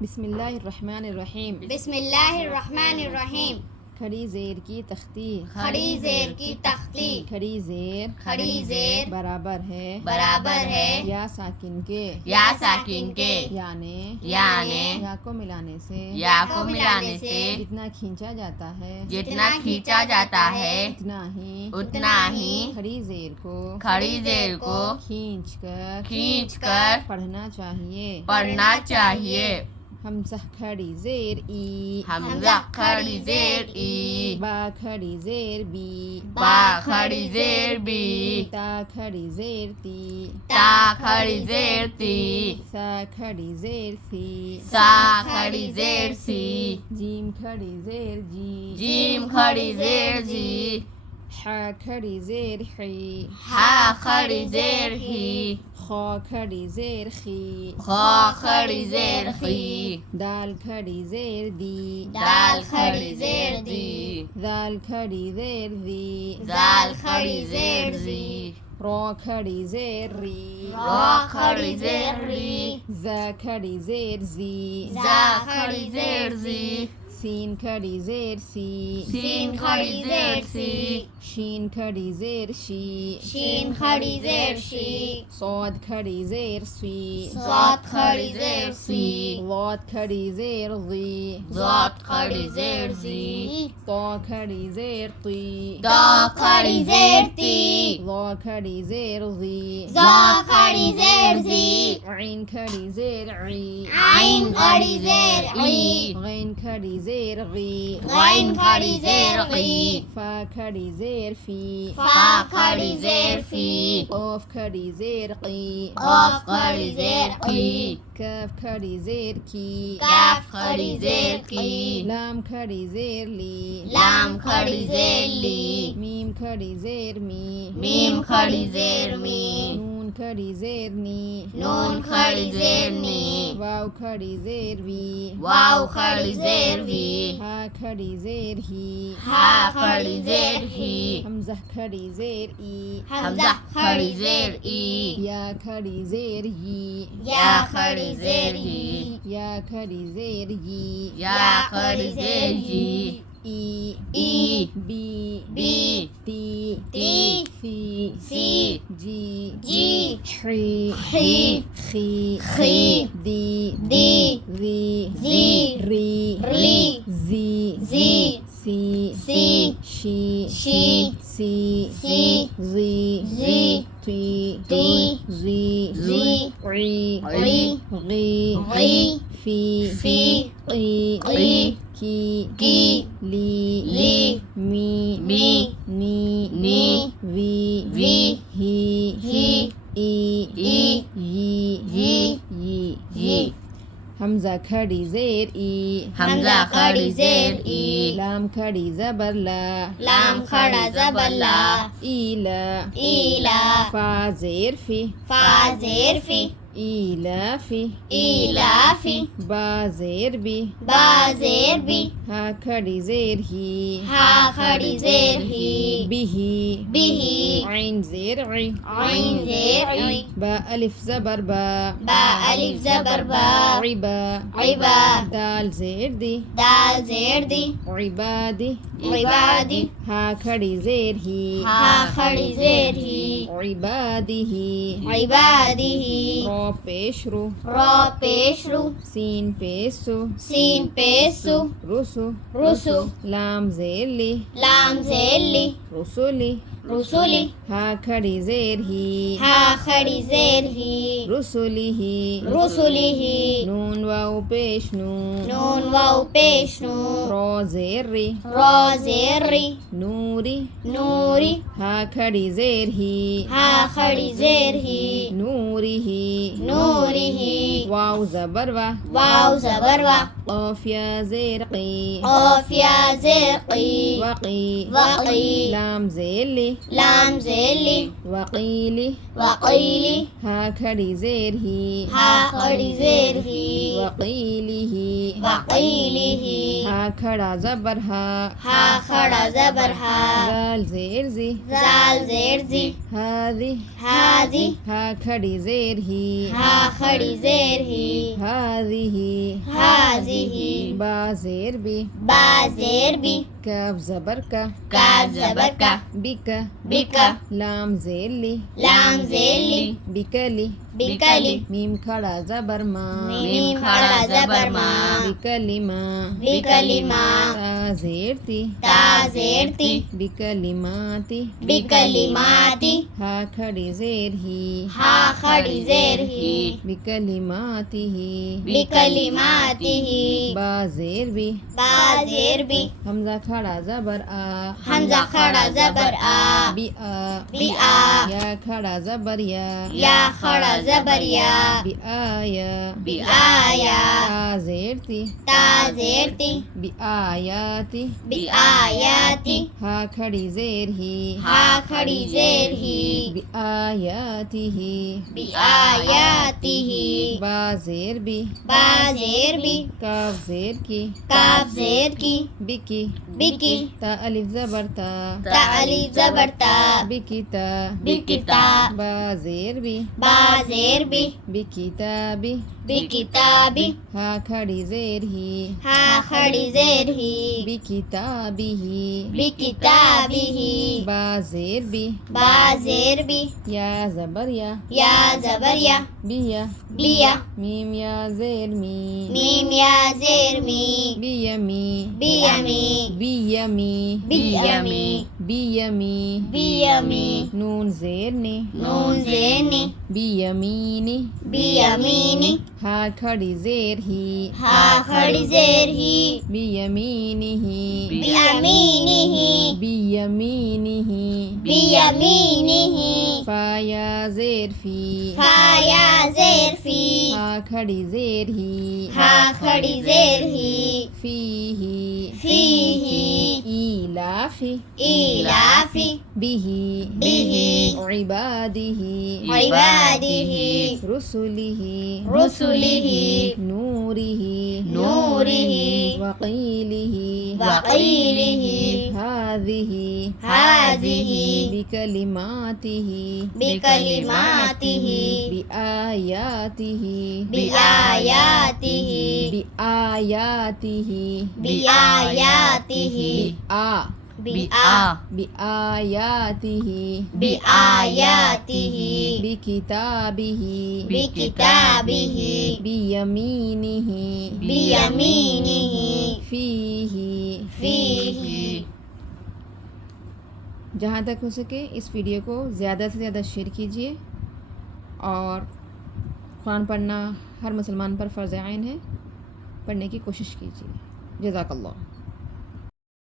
बिस्मिल्लाहिर्रहमानिर्रहीम। बिस्मिल्लाहिर्रहमानिर्रहीम। खड़ी जेर की तख्ती, खड़ी जेर की तख्ती, खड़ी जेर खड़ी जेर बराबर है या साकिन के, याने या को मिलाने से जितना खींचा जाता है उतना ही खड़ी जेर को खींच कर पढ़ना चाहिए। हमज़ा खड़ी जेर ई, बा खड़ी जेर बी, ता खड़ी जेर ती, सा खड़ी जेर सी, जीम खड़ी जेर जी, हा खड़ी जेर ही, खा खड़ी जेर खी, दाल खड़ी जेर दी, दाल खड़ी जेर दी, रा खड़ी जेर री, जा खड़ी जेर जी, सीन खड़ी जेर सी, शीन खड़ी जेर शी, सौद खड़ी जेर सी, लौत खड़ी जेर ज़ी, तो खड़ी जेर ती, ला खड़ी जेर ज़ी, ऐन खड़ी जेर ई, गैन खड़ी जेर गी, फा खड़ी जेर फी, ऑफ खड़ी जेर की, काफ खड़ी जेर की, लाम खड़ी जेर ली, मीम खड़ी जेर मी, नून खड़ी जेर नी, वाव खड़ी जेर वी, हा खड़ी जेर ही, हमज़ा खड़ी जेर ई, या खड़ी जेर ही, या खड़ी जेर ही, ई, बी, ती, सी, जी, ही, खी, दी, री, जी, सी, शी, ज़ी, ती, ज़ी, गी, फी, की, ली, मी, नी, वी, ही, ई, यी। हमज़ा खड़ी जेर ई, लाम खड़ी ज़बर ला, ईला, फा जेर फी, ईलाफी, बा जेर बी, हा खड़ी जेर ही, बिही, ऐन जेर ई, बा अलिफ ज़बर बा, इबा, दाल जेर दी, इबादी, हा खड़ी जेर ही, इबादिही, रा पेश रू, सीन पेश सु, रुसु, लाम जेर ली, रुसुली, हा खड़ी जेर ही, रुसुलिही, नून वाव पेश नू, रा जेर री, नूरी, हा खड़ी जेर ही, नूरिही, वाव ज़बर वा, क़ाफ या जेर क़ी, वक़ी, लाम जेर ली, वक़ीली, हा खड़ी जेर ही, वक़ीलिही, हा खड़ा ज़बर हा, ज़ाल जेर ज़ी, हाज़ी, हा खड़ी जेर ही, हाज़ी, हाज़िही हाज़िही बा ज़ेर बी बा ज़ेर बी काफ ज़बर का काफ ज़बर का बिक बिक लाम ज़ेर ली लाम ज़ेर ली बिकली बिकली मीम खड़ा ज़बर मा मीम खड़ा ज़बर मा बिकलिमा बिकलिमा ता ज़ेर ती ता ज़ेर ती बिकलिमाती बिकलिमाती हा खड़ी ज़ेर ही हा खड़ी ज़ेर ही बिकलिमातिही बिकलिमातिही बा ज़ेर बी बा ज़ेर बी हमज़ा खड़ा ज़बर आ हमज़ा खड़ा ज़बर आ बी आ या खड़ा ज़बर या खड़ा ज़बर या बी आया बी आया ता ज़ेर ती ता ज़ेर ती बी आयाती बी आयाती हा खड़ी ज़ेर ही हा खड़ी ज़ेर ही बी आयातिही बी आयातिही बा ज़ेर बी बा ज़ेर बी काफ ज़ेर की काफ ज़ेर की बिकी बिकी ता अलिफ ज़बर ता ता अलिफ ज़बर ता बिकिता बिकिता बा ज़ेर बी बा ज़ेर बी बिकिताबी बिकिताबी हा खड़ी ज़ेर ही हा खड़ी ज़ेर ही बिकिताबिही बिकिताबिही बा ज़ेर बी बा ज़ेर बी या ज़बर या ज़बर या बिया बिया मीम या ज़ेर मी मीम या ज़ेर मी बियमी बियमी बियमी बियमी बियमी बियमी नून ज़ेर ने नून ज़ेर नी बियमीनी बियमीनी हा खड़ी ज़ेर ही हा खड़ी ज़ेर ही बियमीनिही बियमीनिही बियमीनिही बियमीनिही फा या ज़ेर फी फा या ज़ेर फी हा खड़ी ज़ेर ही हा खड़ी ज़ेर ही फीही फीही ईलाफी इलाफी बिही बिही इबादिही इबादिही रुसुलिही रुसुलिही नूरिही नूरिही वक़ीलिही वक़ीलिही हाज़िही हाज़िही बिकलिमातिही बिकलिमातिही बिआयातिही बिआयातिही बिआयातिही बिआयातिही बिआ बिआ बिआयातिही बिआयातिही बिकिताबिही बिकिताबिही बियमीनिही बियमीनिही फीही फीही। जहाँ तक हो सके इस वीडियो को ज़्यादा से ज़्यादा शेयर कीजिए और कुरान पढ़ना हर मुसलमान पर फ़र्ज़ आइन है, पढ़ने की कोशिश कीजिए। जज़ाकल्लाह।